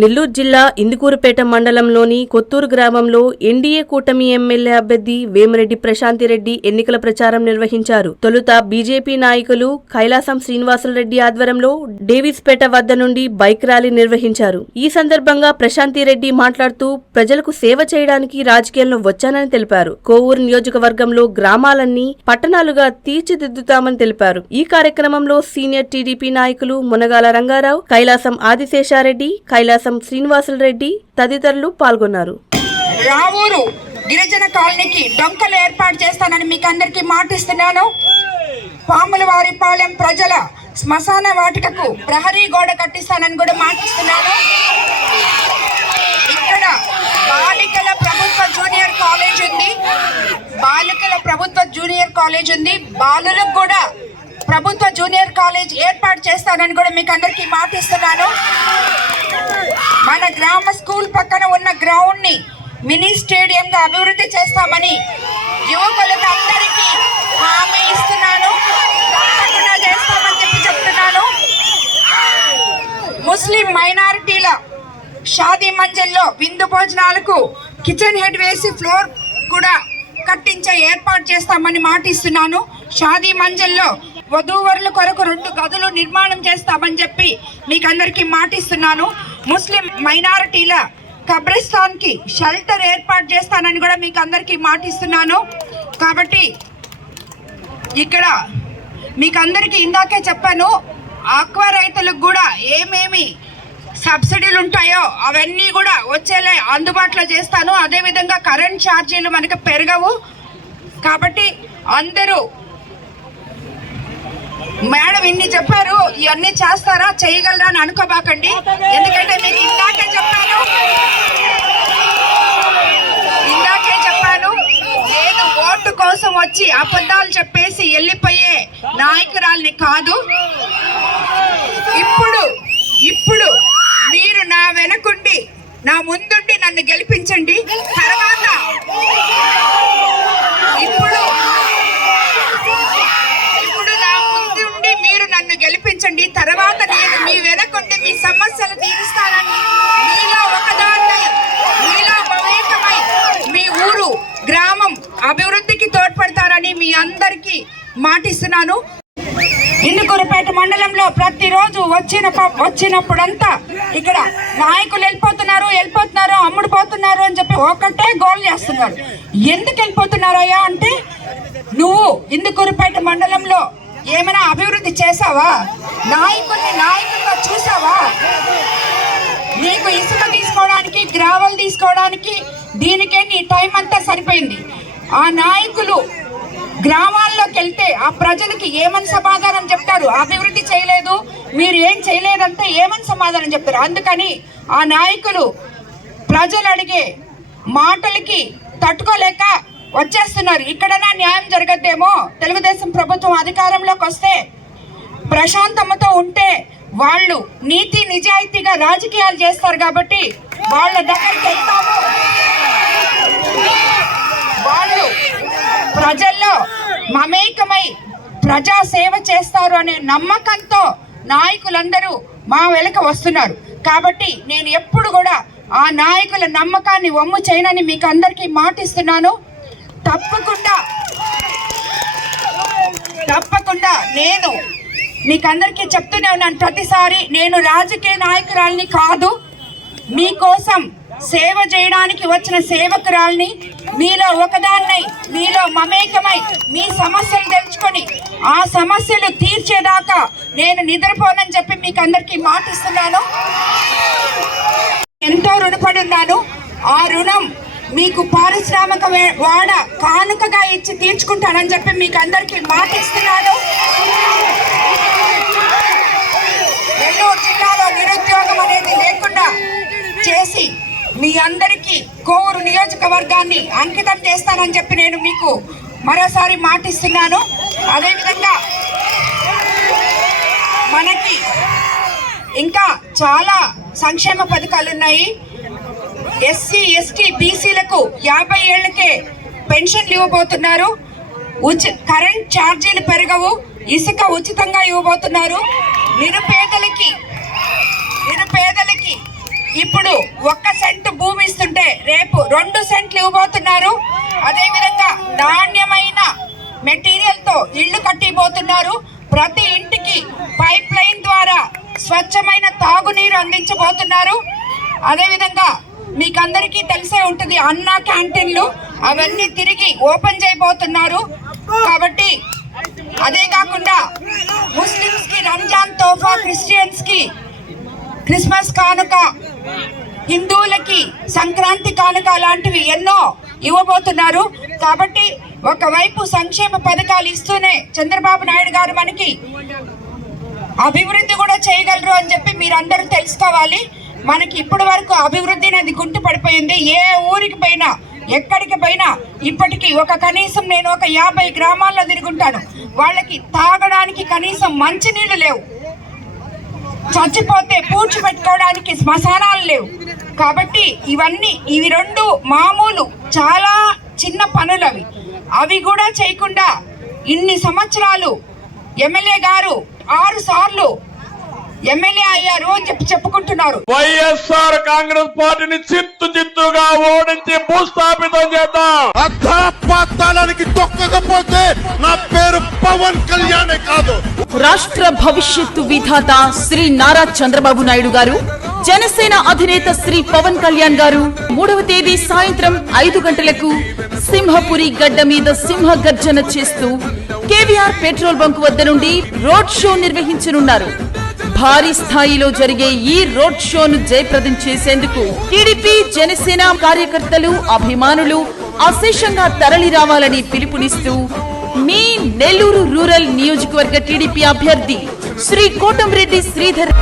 నెల్లూరు జిల్లా ఇందుకూరుపేట మండలంలోని కొత్తూరు గ్రామంలో ఎన్డీఏ కూటమి ఎమ్మెల్యే అభ్యర్థి వేమిరెడ్డి ప్రశాంతిరెడ్డి ఎన్నికల ప్రచారం నిర్వహించారు. తొలుత బీజేపీ నాయకులు కైలాసం శ్రీనివాసులరెడ్డి ఆధ్వర్యంలో డేవిస్పేట వద్ద నుండి బైక్ ర్యాలీ నిర్వహించారు. ఈ సందర్భంగా ప్రశాంతిరెడ్డి మాట్లాడుతూ ప్రజలకు సేవ చేయడానికి రాజకీయాల్లో వచ్చానని తెలిపారు. కోవూరు నియోజకవర్గంలో గ్రామాలన్నీ పట్టణాలుగా తీర్చిదిద్దుతామని తెలిపారు. ఈ కార్యక్రమంలో సీనియర్ టీడీపీ నాయకులు మునగాల రంగారావు, కైలాసం ఆదిశేషారెడ్డి, కైలాసం శ్రీనివాసులరెడ్డి తదితరులు పాల్గొన్నారు. రావూరు గిరిజన కాలనీకి డొంకలు ఏర్పాటు చేస్తానని మీకు అందరికీ మాటిస్తున్నాను. పాములవారిపాలెం ప్రజల శ్మశాన వాటికకు ప్రహరీ గోడ కట్టిస్తానని కూడా మాటిస్తున్నాను. ఇక్కడ బాలికల ప్రభుత్వ జూనియర్ కాలేజ్ ఉంది. బాలులకు కూడా ప్రభుత్వ జూనియర్ కాలేజ్ ఏర్పాటు చేస్తానని కూడా మీకు అందరికీ మాటిస్తున్నాను. మన గ్రామ స్కూల్ పక్కన ఉన్న గ్రౌండ్ ని మినీ స్టేడియం గా అభివృద్ధి చేస్తామని యువకులకు అందరికీ హామీ ఇస్తున్నాను. తప్పకుండా చేస్తామని చెప్తున్నాను. ముస్లిం మైనారిటీల షాదీ మంజిల్లో విందు భోజనాలకు కిచెన్ హెడ్ వేసి ఫ్లోర్ కూడా కట్టించే ఏర్పాటు చేస్తామని మాటిస్తున్నాను. షాదీ మంజిల్లో వధూవరుల కొరకు 2 గదులు నిర్మాణం చేస్తామని చెప్పి మీకు అందరికీ మాటిస్తున్నాను. ముస్లిం మైనారిటీల కబ్రిస్తాన్ కి షెల్టర్ ఏర్పాటు చేస్తానని కూడా మీకు అందరికీ మాటిస్తున్నాను. కాబట్టి ఇక్కడ మీకు అందరికీ ఇందాకే చెప్పాను, ఆక్వా రైతులకు కూడా ఏమేమి సబ్సిడీలు ఉంటాయో అవన్నీ కూడా వచ్చేలా అందుబాటులో చేస్తాను. అదేవిధంగా కరెంట్ ఛార్జీలు మనకు పెరగవు. కాబట్టి అందరూ మేడం ఇన్ని చెప్పారు, ఇవన్నీ చేస్తారా చేయగలరా అని అనుకోబాకండి. ఎందుకంటే మీకు ఇందాకే చెప్పాను నేను ఓటు కోసం వచ్చి అబద్ధాలు చెప్పేసి వెళ్ళిపోయే నాయకురాల్ని కాదు. ఇప్పుడు మీరు నా వెనకుండి నా ముందుండి నన్ను గెలిపించండి. తర్వాత ఇప్పుడు నా ముందుండి మీరు నన్ను గెలిపించండి. తర్వాత నేను మీ వెనకుండి మీ సమస్యలు తీరుస్తానని మీలో ఒకదాన్ని మీలో మమేకమై మీ ఊరు గ్రామం అభివృద్ధికి తోడ్పడతారని మీ అందరికీ మాటిస్తున్నాను. ఇందుకూరుపేట మండలంలో ప్రతిరోజు వచ్చినప్పుడంతా ఇక్కడ నాయకులు వెళ్ళిపోతున్నారు అమ్ముడుపోతున్నారు అని చెప్పి ఒకటే గోల్ చేస్తున్నారు. ఎందుకు వెళ్ళిపోతున్నారయ్యా అంటే, నువ్వు ఇందుకూరుపేట మండలంలో ఏమైనా అభివృద్ధి చేసావా? నాయకులుగా చూసావా? నీకు ఇసుక తీసుకోవడానికి, గ్రావెల్ తీసుకోవడానికి దీనికే నీ టైం అంతా సరిపోయింది. ఆ నాయకులు గ్రామాల్లోకి వెళ్తే ఆ ప్రజలకి ఏమని సమాధానం చెప్తారు? అభివృద్ధి చేయలేదు, మీరు ఏం చేయలేదంటే ఏమని సమాధానం చెప్తారు? అందుకని ఆ నాయకులు ప్రజలు అడిగే మాటలకి తట్టుకోలేక వచ్చేస్తున్నారు. ఇక్కడైనా న్యాయం జరగద్దేమో, తెలుగుదేశం ప్రభుత్వం అధికారంలోకి వస్తే ప్రశాంతమతో ఉంటే వాళ్ళు నీతి నిజాయితీగా రాజకీయాలు చేస్తారు కాబట్టి వాళ్ళ దగ్గరికి వెళ్తాము. వాళ్ళు ప్రజల్లో మమేకమై ప్రజా సేవ చేస్తారు అనే నమ్మకంతో నాయకులందరూ మా వెనక వస్తున్నారు. కాబట్టి నేను ఎప్పుడు కూడా ఆ నాయకుల నమ్మకాన్ని వమ్ము చేయనని మీకు అందరికీ మాటిస్తున్నాను. తప్పకుండా నేను మీకు అందరికీ చెప్తూనే ఉన్నాను ప్రతిసారి, నేను రాజకీయ నాయకురాల్ని కాదు, మీకోసం సేవ చేయడానికి వచ్చిన సేవకురాల్ని. మీలో ఒకదాన్నై మీలో మమేకమై మీ సమస్యలు తెలుసుకొని ఆ సమస్యలు తీర్చేదాకా నేను నిద్రపోనని చెప్పి మీకు అందరికీ మాటిస్తున్నాను. ఎంతో రుణపడి ఉన్నాను. ఆ రుణం మీకు పారిశ్రామిక వాడ కానుకగా ఇచ్చి తీర్చుకుంటానని చెప్పి మీకు అందరికీ మాటిస్తున్నాను. నెల్లూరు జిల్లాలో నిరుద్యోగం అనేది లేకుండా చేసి మీ అందరికీ కోవూరు నియోజకవర్గాన్ని అంకితం చేస్తానని చెప్పి నేను మీకు మరోసారి మాటిస్తున్నాను. అదేవిధంగా మనకి ఇంకా చాలా సంక్షేమ పథకాలు ఉన్నాయి. ఎస్సీ ఎస్టీ బీసీలకు 50 ఏళ్లకే పెన్షన్లు ఇవ్వబోతున్నారు. కరెంట్ ఛార్జీలు పెరగవు, ఇసుక ఉచితంగా ఇవ్వబోతున్నారు. నిరుపేదలకి ఇప్పుడు 1 సెంటు భూమి ఇస్తుంటే రేపు 2 సెంట్లు ఇవ్వబోతున్నారు. అదేవిధంగా నాణ్యమైన మెటీరియల్ తో ఇళ్లు కట్టిపోతున్నారు. ప్రతి ఇంటికి పైప్ లైన్ ద్వారా స్వచ్ఛమైన తాగునీరు అందించబోతున్నారు. అదేవిధంగా మీకందరికీ తెలిసే ఉంటుంది అన్న క్యాంటీన్లు అవన్నీ తిరిగి ఓపెన్ చేయబోతున్నారు. కాబట్టి అదే కాకుండా ముస్లిమ్స్ కి రంజాన్ తోఫా, క్రిస్టియన్స్ కి క్రిస్మస్ కానుక, హిందువులకి సంక్రాంతి కానుక లాంటివి ఎన్నో ఇవ్వబోతున్నారు. కాబట్టి ఒకవైపు సంక్షేమ పథకాలు ఇస్తూనే చంద్రబాబు నాయుడు గారు మనకి అభివృద్ధి కూడా చేయగలరు అని చెప్పి మీరందరూ తెలుసుకోవాలి. మనకి ఇప్పటి వరకు అభివృద్ధి అనేది గుంటు పడిపోయింది. ఏ ఊరికి పోయినా ఎక్కడికి పోయినా ఇప్పటికీ కనీసం నేను 50 గ్రామాల్లో తిరుగుంటాను. వాళ్ళకి తాగడానికి కనీసం మంచినీళ్ళు లేవు, చచ్చిపోతే పూడ్చిపెట్టుకోవడానికి శ్మశానాలు లేవు. కాబట్టి ఇవి 2 మామూలు చాలా చిన్న పనులు. అవి కూడా చేయకుండా ఇన్ని సంవత్సరాలు ఎమ్మెల్యే గారు 6 సార్లు ఎమ్మెల్యే అయ్యారు అని చెప్పుకుంటున్నారు. వైఎస్ఆర్ కాంగ్రెస్ పార్టీని చిత్తుగా ఓడించి భూస్థాపితం చేద్దాం. అధ్యాత్మానికి తొక్కకపోతే నా పేరు పవన్ కళ్యాణే కాదు. రాష్ట్ర భవిష్యత్తు విధాత శ్రీ నారా చంద్రబాబు నాయుడు గారు, జనసేన అధినేత శ్రీ పవన్ కళ్యాణ్ గారు 3వ తేదీ సాయంత్రం 5 గంటలకు సింహపురి గడ్డ మీద సింహ గర్జన చేస్తూ కేవీఆర్ పెట్రోల్ బంక్ వద్ద నుండి రోడ్ షో నిర్వహించనున్నారు. భారీ స్థాయిలో జరిగే ఈ రోడ్ షోను జయప్రదం చేసేందుకు టీడీపీ, జనసేన కార్యకర్తలు, అభిమానులు అశేషంగా తరలి రావాలని పిలుపునిస్తూ మీ నెల్లూరు రూరల్ నియోజకవర్గ టీడీపీ అభ్యర్థి శ్రీ కోటంరెడ్డి శ్రీధర్